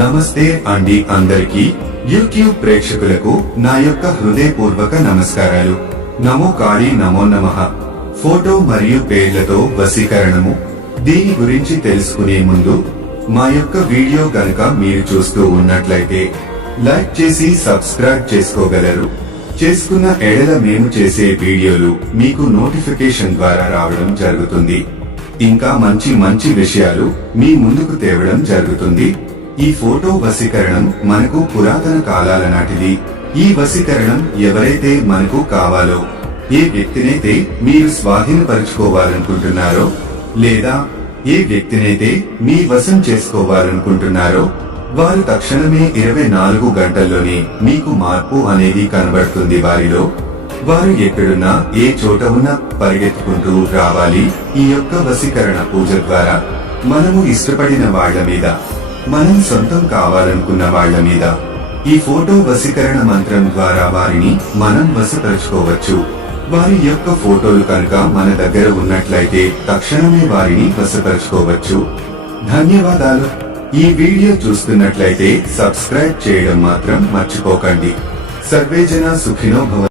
నమస్తే అండి అందరికీ యూట్యూబ్ ప్రేక్షకులకు నా యొక్క హృదయపూర్వక నమస్కారాలు. నమో కాళీ నమో నమః. ఫోటో మరియు పేర్లతో వశీకరణము, దీని గురించి తెలుసుకునే ముందు మా యొక్క వీడియో గనుక మీరు చూస్తూ ఉన్నట్లయితే లైక్ చేసి సబ్స్క్రైబ్ చేసుకోగలరు. చేసుకున్న ఎడల మేము చేసే వీడియోలు మీకు నోటిఫికేషన్ ద్వారా రావడం జరుగుతుంది. ఇంకా మంచి విషయాలు మీ ముందుకు తేవడం జరుగుతుంది. ఈ ఫోటో వశీకరణం మనకు పురాతన కాలాల నాటిది. ఈ వశీకరణం ఎవరైతే మనకు కావాలో, ఏ వ్యక్తినైతే మీరు స్వాధీనపరుచుకోవాలనుకుంటున్నారో లేదా ఏ వ్యక్తినైతే మీ వశం చేసుకోవాలనుకుంటున్నారో వారు తక్షణమే 24 గంటల్లోనే మీకు మార్పు అనేది కనబడుతుంది. వారు ఎక్కడున్నా ఏ చోట ఉన్నా పరిగెత్తుకుంటూ రావాలి. ఈ యొక్క వశీకరణ పూజ ద్వారా మనము ఇష్టపడిన వాళ్ల మీద, మనం సొంతం కావాలనుకున్న వాళ్ల మీద ఈ ఫోటో వశీకరణ మంత్రం ద్వారా వారిని మనం వశపరచుకోవచ్చు. వారి యొక్క ఫోటోలు కనుక మన దగ్గర ఉన్నట్లయితే తక్షణమే వారిని వశపరచుకోవచ్చు. ధన్యవాదాలు. ఈ వీడియో చూస్తున్నట్లయితే సబ్స్క్రైబ్ చేయడం మాత్రం మర్చిపోకండి. సర్వేజన సుఖినో భవ.